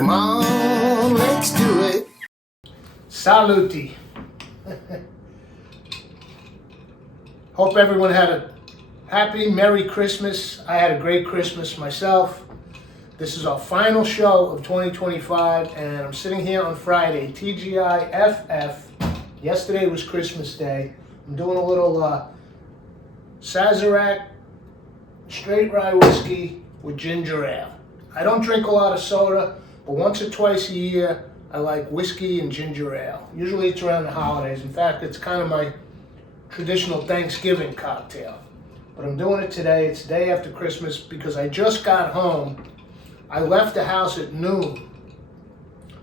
Come on, let's do it. Saluti. Hope everyone had a happy, Merry Christmas. I had a great Christmas myself. This is our final show of 2025, and I'm sitting here on Friday, TGIFF. Yesterday was Christmas Day. I'm doing a little Sazerac straight rye whiskey with ginger ale. I don't drink a lot of soda, but once or twice a year, I like whiskey and ginger ale. Usually it's around the holidays. In fact, it's kind of my traditional Thanksgiving cocktail. But I'm doing it today. It's the day after Christmas because I just got home. I left the house at noon,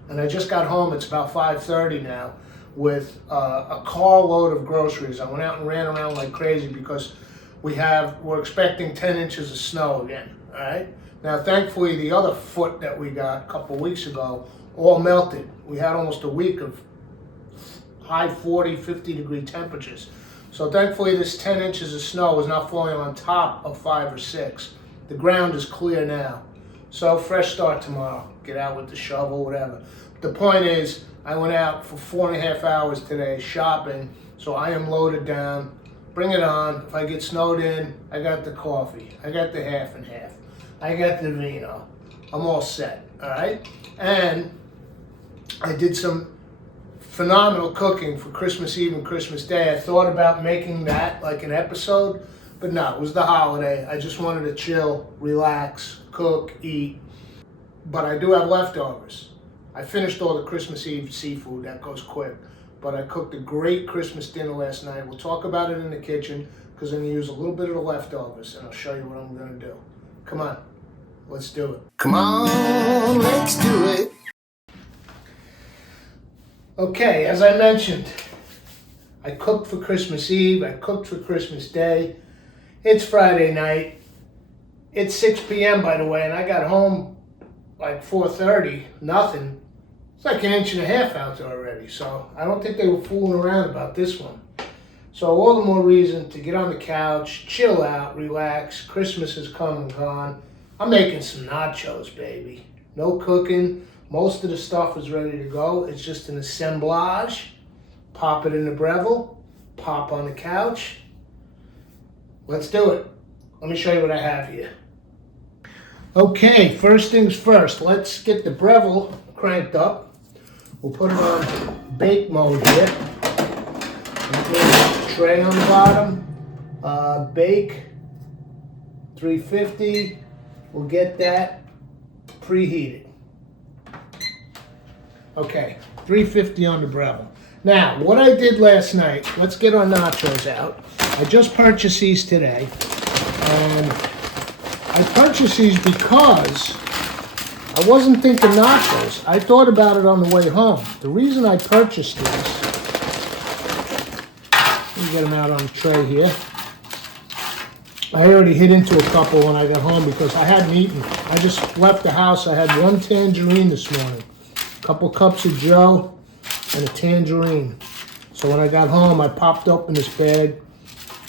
and I just got home. It's about 5:30 now with a carload of groceries. I went out and ran around like crazy because we're expecting 10 inches of snow again, all right? Now, thankfully, the other foot that we got a couple weeks ago all melted. We had almost a week of high 40, 50 degree temperatures. So thankfully, this 10 inches of snow is not falling on top of 5 or 6. The ground is clear now. So fresh start tomorrow. Get out with the shovel, whatever. The point is, I went out for 4.5 hours today shopping, so I am loaded down. Bring it on. If I get snowed in, I got the coffee. I got the half and half. I got the vino. I'm all set, all right? And I did some phenomenal cooking for Christmas Eve and Christmas Day. I thought about making that like an episode, but no, it was the holiday. I just wanted to chill, relax, cook, eat. But I do have leftovers. I finished all the Christmas Eve seafood. That goes quick. But I cooked a great Christmas dinner last night. We'll talk about it in the kitchen because I'm going to use a little bit of the leftovers, and I'll show you what I'm going to do. Come on, let's do it. Come on, let's do it. Okay, as I mentioned, I cooked for Christmas Eve. I cooked for Christmas Day. It's Friday night. It's 6 p.m., by the way, and I got home like 4:30, nothing. It's like 1.5 inches out there already, so I don't think they were fooling around about this one. So all the more reason to get on the couch, chill out, relax. Christmas has come and gone. I'm making some nachos, baby. No cooking. Most of the stuff is ready to go. It's just an assemblage. Pop it in the Breville. Pop on the couch. Let's do it. Let me show you what I have here. Okay, first things first. Let's get the Breville cranked up. We'll put it on bake mode here. Tray on the bottom. Bake 350. We'll get that preheated. Okay, 350 on the Breville. Now, what I did last night, let's get our nachos out. I just purchased these today. And I purchased these because I wasn't thinking nachos. I thought about it on the way home. The reason I purchased these, let me get them out on the tray here. I already hit into a couple when I got home because I hadn't eaten. I just left the house. I had one tangerine this morning, a couple cups of Joe, and a tangerine. So when I got home, I popped open this bag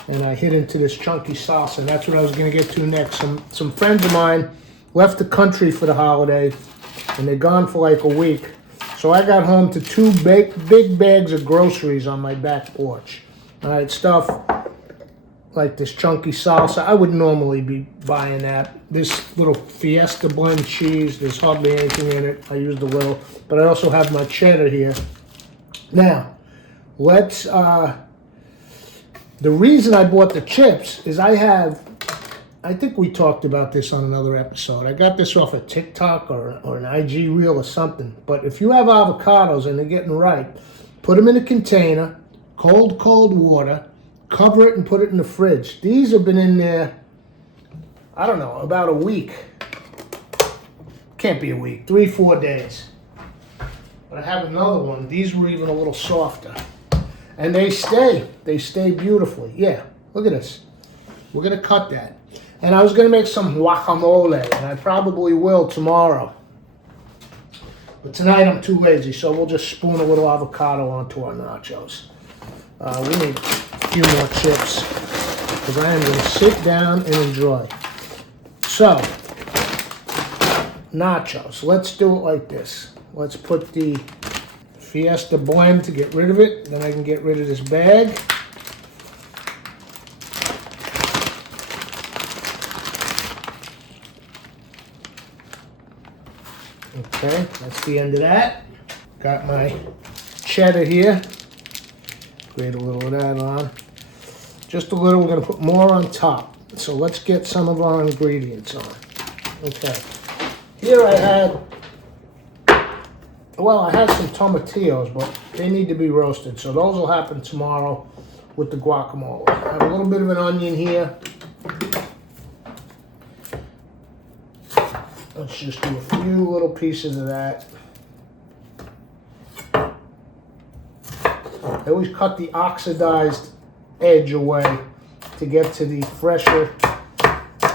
and I hit into this chunky salsa, and that's what I was going to get to next. Some friends of mine left the country for the holiday, and they're gone for like a week. So I got home to 2 big bags of groceries on my back porch. All right, stuff like this chunky salsa. I would normally be buying that. This little Fiesta blend cheese, there's hardly anything in it. I used a little, but I also have my cheddar here. Now, let's, the reason I bought the chips is I think we talked about this on another episode. I got this off of TikTok or an IG reel or something. But if you have avocados and they're getting ripe, put them in a container, cold water, cover it and put it in the fridge. These have been in there, I don't know, about a week. Can't be a week, 3-4 days. But I have another one. These were even a little softer. And they stay beautifully. Yeah, look at this. We're gonna cut that. And I was gonna make some guacamole, and I probably will tomorrow. But tonight I'm too lazy, so we'll just spoon a little avocado onto our nachos. We need a few more chips, because I am gonna sit down and enjoy. So, nachos. Let's do it like this. Let's put the Fiesta blend to get rid of it. Then I can get rid of this bag. Okay, that's the end of that. Got my cheddar here. Grate a little of that on. Just a little, we're gonna put more on top. So let's get some of our ingredients on. Okay, here I had some tomatillos, but they need to be roasted. So those will happen tomorrow with the guacamole. I have a little bit of an onion here. Let's just do a few little pieces of that. I always cut the oxidized edge away to get to the fresher,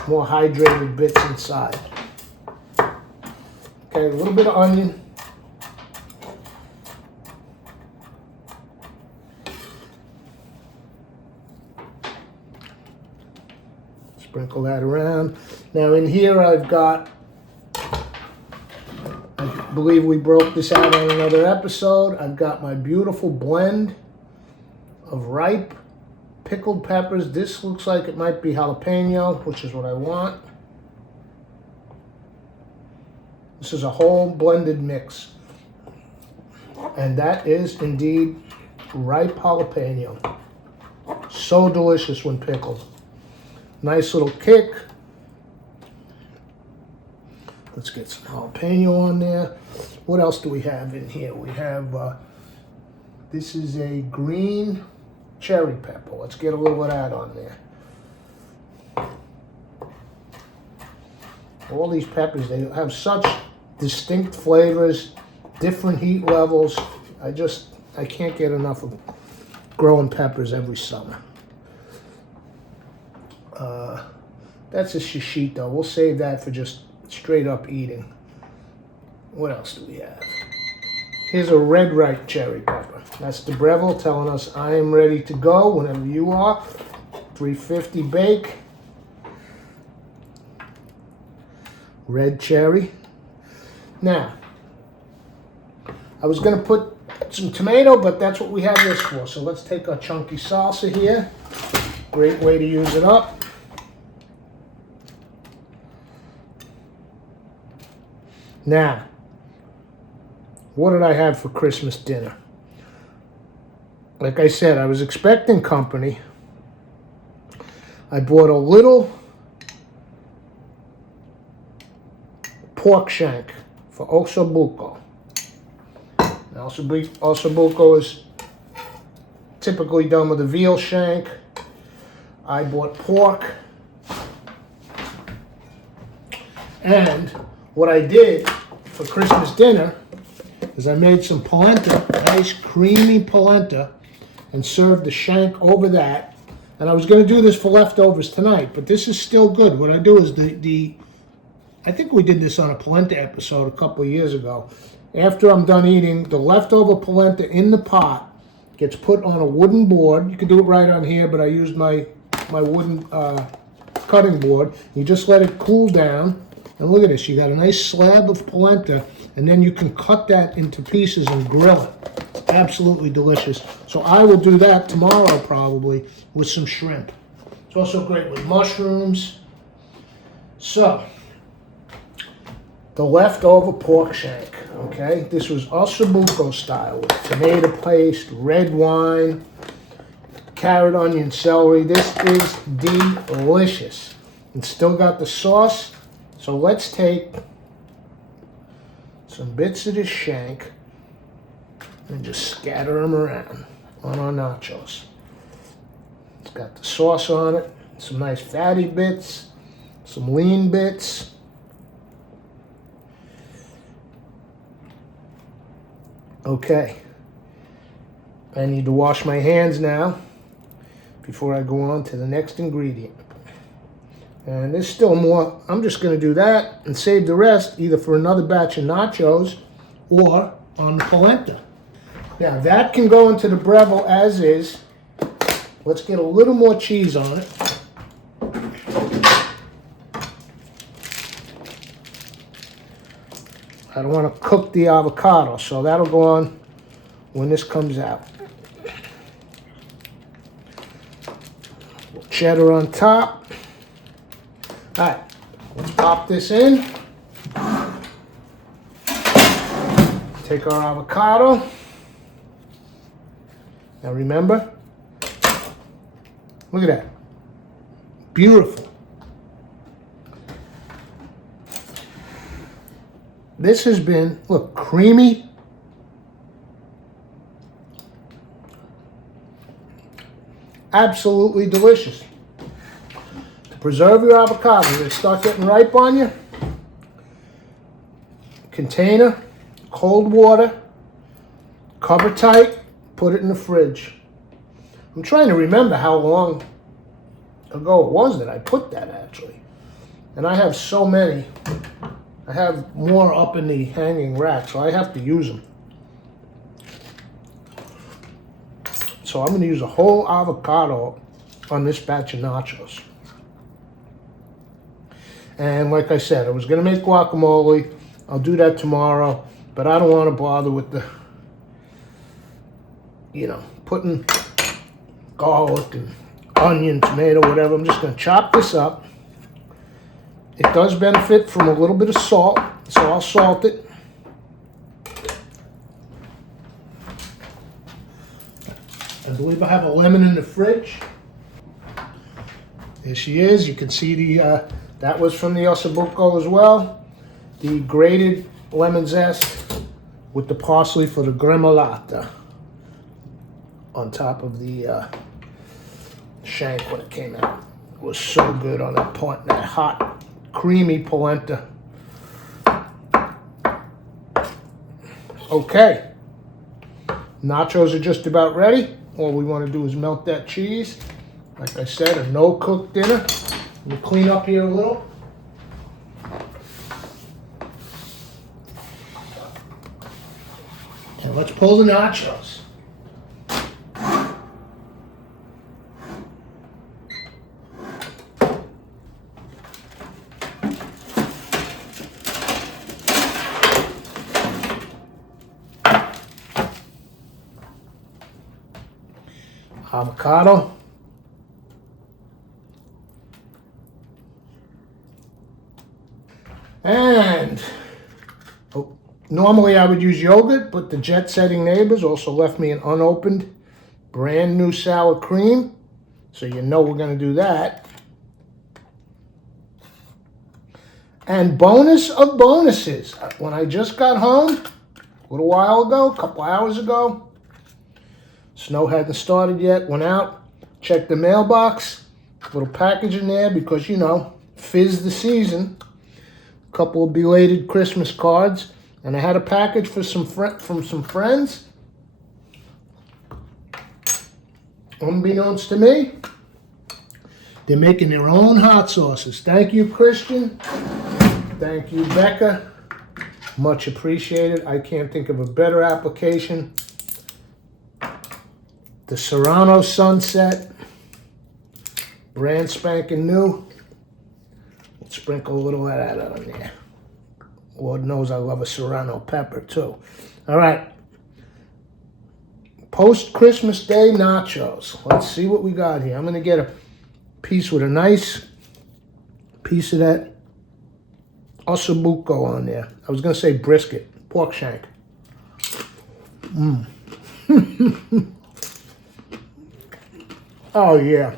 more hydrated bits inside. Okay, a little bit of onion. Sprinkle that around. Now in here I've got, I believe we broke this out on another episode, I've got my beautiful blend of ripe pickled peppers. This looks like it might be jalapeno, which is what I want. This is a whole blended mix. And that is indeed ripe jalapeno. So delicious when pickled. Nice little kick. Let's get some jalapeno on there. What else do we have in here? We have, this is a green cherry pepper. Let's get a little of that on there. All these peppers, they have such distinct flavors, different heat levels. I can't get enough of growing peppers every summer. That's a shishito. We'll save that for just straight up eating. What else do we have? Here's a red ripe cherry pepper. That's the Breville telling us I am ready to go whenever you are. 350 bake. Red cherry. Now, I was going to put some tomato, but that's what we have this for. So let's take our chunky salsa here. Great way to use it up. Now, what did I have for Christmas dinner? Like I said, I was expecting company. I bought a little pork shank for ossobuco. Now, ossobuco is typically done with a veal shank. I bought pork. And what I did for Christmas dinner is I made some polenta, nice creamy polenta, and served the shank over that. And I was going to do this for leftovers tonight, but this is still good. What I do is I think we did this on a polenta episode a couple of years ago. After I'm done eating, the leftover polenta in the pot gets put on a wooden board. You can do it right on here, but I used my wooden cutting board. You just let it cool down. And look at this, you got a nice slab of polenta, and then you can cut that into pieces and grill it. Absolutely delicious. So I will do that tomorrow probably with some shrimp. It's also great with mushrooms. So, the leftover pork shank, okay? This was ossobuco style with tomato paste, red wine, carrot, onion, celery. This is delicious. It's still got the sauce. So let's take some bits of this shank and just scatter them around on our nachos. It's got the sauce on it, some nice fatty bits, some lean bits. Okay, I need to wash my hands now before I go on to the next ingredient. And there's still more. I'm just going to do that and save the rest either for another batch of nachos or on the polenta. Now that can go into the Breville as is. Let's get a little more cheese on it. I don't want to cook the avocado, so that'll go on when this comes out. Cheddar on top. All right, let's pop this in. Take our avocado. Now remember, look at that. Beautiful. This has been, look, creamy. Absolutely delicious. To preserve your avocado, they start getting ripe on you. Container, cold water, cover tight, put it in the fridge. I'm trying to remember how long ago it was that I put that actually. And I have so many. I have more up in the hanging rack, so I have to use them. So I'm going to use a whole avocado on this batch of nachos. And like I said, I was going to make guacamole. I'll do that tomorrow. But I don't want to bother with the, putting garlic and onion, tomato, whatever. I'm just going to chop this up. It does benefit from a little bit of salt, so I'll salt it. I believe I have a lemon in the fridge. There she is. You can see that was from the ossobuco as well. The grated lemon zest with the parsley for the gremolata on top of the shank when it came out. It was so good on that point, that hot, creamy polenta. Okay, nachos are just about ready. All we want to do is melt that cheese. Like I said, a no-cook dinner. We'll clean up here a little. And let's pull the nachos. Avocado. And normally I would use yogurt, but the jet-setting neighbors also left me an unopened, brand new sour cream. So you know we're going to do that. And bonus of bonuses. When I just got home, a little while ago, a couple hours ago, snow hadn't started yet, went out, checked the mailbox, little package in there because, fizz the season. A couple of belated Christmas cards, and I had a package for from some friends. Unbeknownst to me, they're making their own hot sauces. Thank you, Christian. Thank you, Becca. Much appreciated. I can't think of a better application. The Serrano Sunset, brand spanking new. Let's sprinkle a little of that on there. Lord knows I love a Serrano pepper too. All right. Post-Christmas Day nachos. Let's see what we got here. I'm going to get a piece with a nice piece of that ossobuco on there. I was going to say brisket, pork shank. Oh, yeah.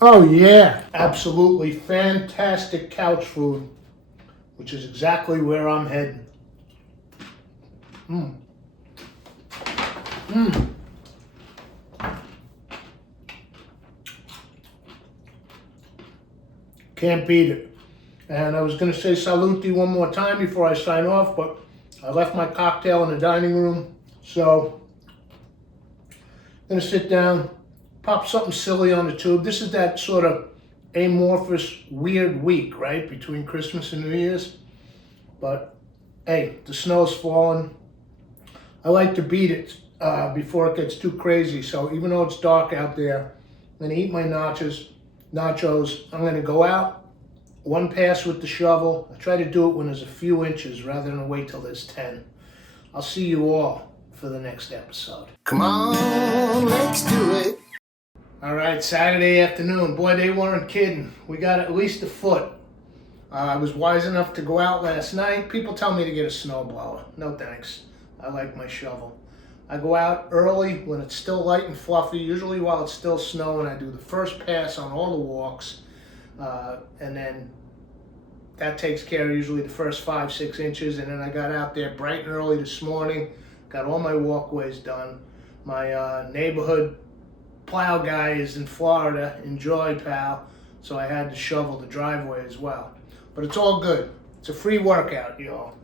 Oh, yeah. Absolutely fantastic couch food, which is exactly where I'm heading. Can't beat it. And I was going to say saluti one more time before I sign off, but I left my cocktail in the dining room, so I'm going to sit down, pop something silly on the tube. This is that sort of amorphous, weird week, right, between Christmas and New Year's. But, hey, the snow's falling. I like to beat it before it gets too crazy, so even though it's dark out there, I'm going to eat my nachos, nachos. I'm gonna go out, one pass with the shovel. I try to do it when there's a few inches rather than wait till there's 10. I'll see you all for the next episode. Come on, let's do it. All right, Saturday afternoon. Boy, they weren't kidding. We got at least a foot. I was wise enough to go out last night. People tell me to get a snowblower. No thanks. I like my shovel. I go out early when it's still light and fluffy, usually while it's still snowing. I do the first pass on all the walks, and then that takes care of usually the first 5-6 inches. And then I got out there bright and early this morning, got all my walkways done. My neighborhood plow guy is in Florida. Enjoy, pal. So I had to shovel the driveway as well. But it's all good. It's a free workout, y'all.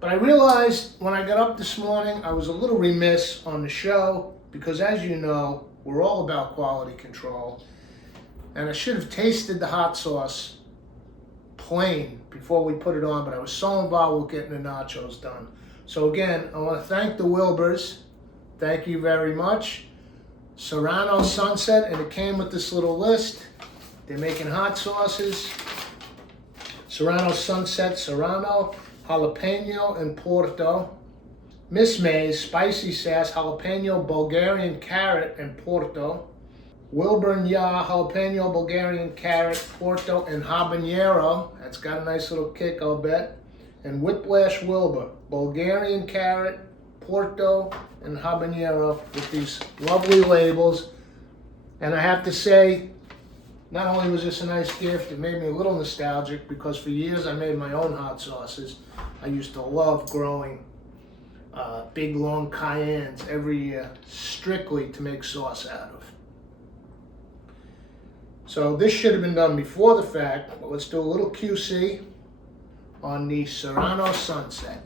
But I realized when I got up this morning, I was a little remiss on the show because, as you know, we're all about quality control. And I should have tasted the hot sauce plain before we put it on, but I was so involved with getting the nachos done. So again, I want to thank the Wilbers. Thank you very much. Serrano Sunset, and it came with this little list. They're making hot sauces. Serrano Sunset, Serrano, Jalapeno, and Porto. Miss May's Spicy Sass, Jalapeno, Bulgarian Carrot, and Porto. Wilbur and Ya, Jalapeno, Bulgarian Carrot, Porto, and Habanero. That's got a nice little kick, I'll bet. And Whiplash Wilbur, Bulgarian Carrot, Porto, and Habanero with these lovely labels. And I have to say, not only was this a nice gift, it made me a little nostalgic because for years I made my own hot sauces. I used to love growing big long cayennes every year, strictly to make sauce out of. So this should have been done before the fact, but let's do a little QC on the Serrano Sunset.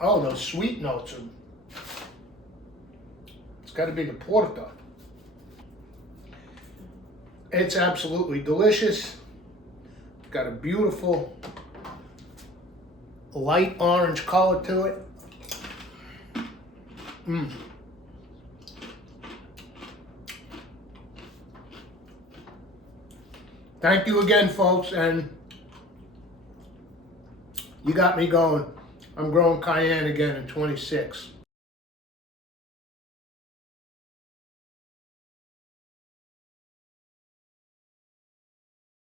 Oh, those sweet notes are... It's got to be the Porto. It's absolutely delicious. Got a beautiful light orange color to it. Thank you again, folks, and you got me going. I'm growing cayenne again in 26.